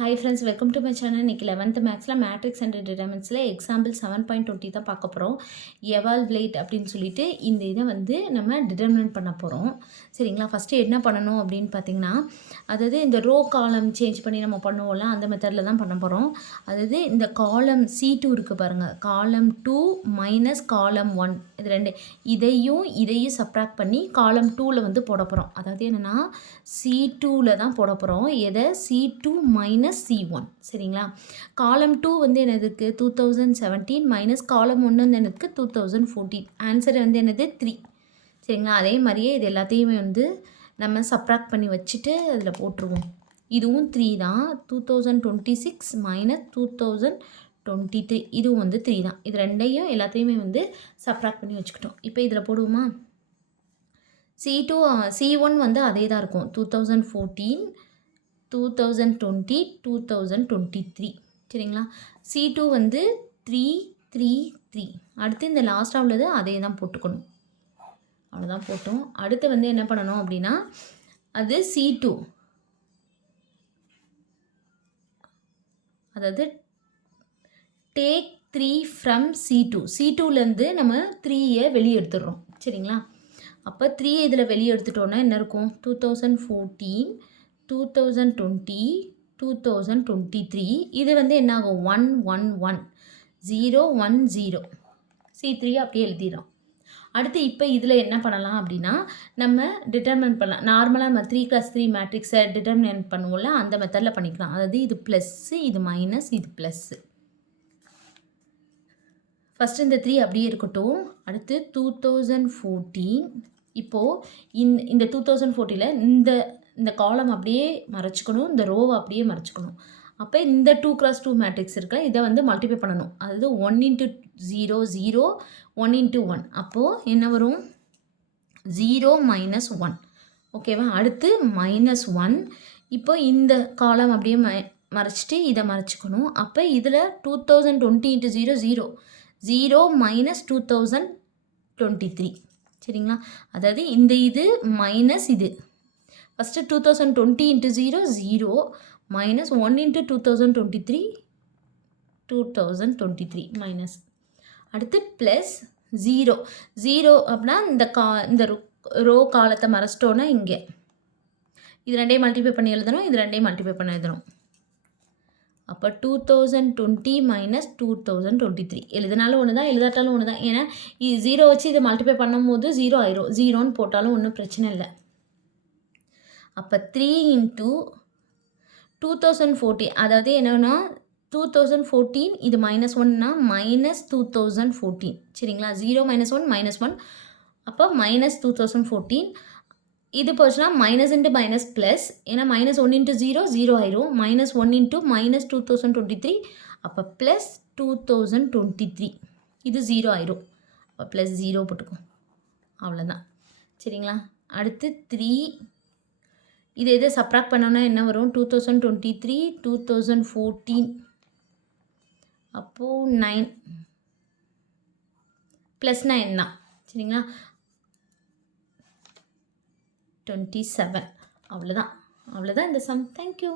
Hi friends, welcome to my channel. இன்னைக்கு 11th மேக்ஸில் matrix and டிட்டர்மினன்ட்ஸில் example 7.20 தான் பார்க்க போகிறோம். எவால்வேட் அப்படின்னு சொல்லிட்டு இந்த இதை வந்து நம்ம டிட்டர்மினன்ட் பண்ண போகிறோம். சரிங்களா? ஃபஸ்ட்டு என்ன பண்ணணும் அப்படின்னு பார்த்தீங்கன்னா, அதாவது இந்த ரோ காலம் சேஞ்ச் பண்ணி நம்ம பண்ணுவோம்ல, அந்த மெத்தடில் தான் பண்ண போகிறோம். அதாவது இந்த காலம் C2 இருக்குது பாருங்கள், காலம் 2 மைனஸ் காலம் 1 இது ரெண்டு இதையும் சப்ராக்ட் பண்ணி காலம் 2ல் வந்து போட போகிறோம். அதாவது என்னென்னா C2ல் தான் போட போகிறோம். எதை C2 மைனஸ் C1 சரிங்களா? காலம் 2 வந்து என்னதுக்கு 2017 மைனஸ் காலம் 1 வந்து என்னதுக்கு 2014. ஆன்சர் வந்து என்னது 3 சரிங்களா? அதே மாதிரியே இது எல்லாத்தையுமே வந்து நம்ம சப்ராக்ட் பண்ணி வச்சுட்டு அதில் போட்டுருவோம். இதுவும் 3 தான். 2026 மைனஸ் 2023 இதுவும் வந்து 3 தான். இது ரெண்டையும் எல்லாத்தையுமே வந்து சப்ராக்ட் பண்ணி வச்சுக்கிட்டோம். இப்போ இதில் போடுவோமா? C1 வந்து அதே தான் இருக்கும். 2014 2020 2023 சரிங்களா? C2 வந்து 3 3 3. அடுத்து இந்த லாஸ்ட்டாக உள்ளது அதே தான் போட்டுக்கணும். அவ்வளோதான் போட்டோம். அடுத்து வந்து என்ன பண்ணணும் அப்படின்னா, அது C2 அதாவது டேக் 3 ஃப்ரம் C2லேருந்து நம்ம 3யை வெளியே எடுத்துடுறோம் சரிங்களா? அப்போ 3 இதில் வெளியே எடுத்துட்டோன்னா என்ன இருக்கும்? 2014 2020 2023 இது வந்து என்ன ஆகும்? 1 1 1 0 1 0 C3 அப்படியே எழுதிடும். அடுத்து இப்போ இதில் என்ன பண்ணலாம் அப்படின்னா, நம்ம டிட்டர்மினன்ட் பண்ணலாம். நார்மலாக நம்ம 3x3 மேட்ரிக்ஸை டிட்டர்மினன்ட் பண்ணுவோம்ல, அந்த மெத்தடில் பண்ணிக்கலாம். அதாவது இது ப்ளஸ்ஸு, இது மைனஸ், இது ப்ளஸ்ஸு. ஃபஸ்ட்டு இந்த 3 அப்படியே இருக்கட்டும். அடுத்து 2014 இப்போது இந்த 2014ல் இந்த காலம் அப்படியே மறைச்சிக்கணும், இந்த ரோவை அப்படியே மறைச்சிக்கணும். அப்போ இந்த 2x2 மேட்ரிக்ஸ் இருக்குல்ல, இதை வந்து மல்டிப்ளை பண்ணணும். அதாவது 1 × 0 0 1 × 1 அப்போது என்ன வரும்? 0 மைனஸ் 1 ஓகேவா? அடுத்து -1 இப்போ இந்த காலம் அப்படியே மறைச்சிட்டு இதை மறைச்சிக்கணும். அப்போ இதில் 2020 × 0 0 0 மைனஸ் 2023 சரிங்களா? அதாவது இந்த இது மைனஸ் இது. First 2020 × 0 0 minus 1 × 2023 2023 minus. அடுத்து ப்ளஸ் 0 0 அப்படின்னா இந்த ரோ காலத்தை மறைச்சிட்டோன்னா இங்கே இது ரெண்டையும் மல்டிப்ளை பண்ணி எழுதணும், இது ரெண்டையும் மல்டிப்ளை பண்ணி எழுதணும். அப்போ 2020 மைனஸ் 2023 எழுதினாலும் ஒன்று தான், எழுதாட்டாலும் ஒன்று தான். ஏன்னா 0 வச்சு இதை மல்டிப்ளை பண்ணும் போது 0 ஆயிரும். 0ன்னு போட்டாலும் ஒன்றும் பிரச்சனை இல்லை. அப்போ 3 × 2014 அதாவது என்னென்னா 2014 இது -1னா மைனஸ் 2014 சரிங்களா? 0 -1 -1 அப்போ மைனஸ் 2014 இது போச்சுன்னா மைனஸ் இன்ட்டு மைனஸ் ப்ளஸ். ஏன்னா -1 × 0 0 ஆயிரும். -1 × -2023 அப்போ ப்ளஸ் 2023 இது 0 ஆயிரும். அப்போ ப்ளஸ் 0 போட்டுக்கும். அவ்வளோதான் சரிங்களா? அடுத்து 3 இதை சப்ராக்ட் பண்ணோன்னா என்ன வரும்? 2023 2014 அப்போது 9 ப்ளஸ் 9 தான் சரிங்களா? 27 அவ்வளோதான் இந்த சம். தேங்க்யூ.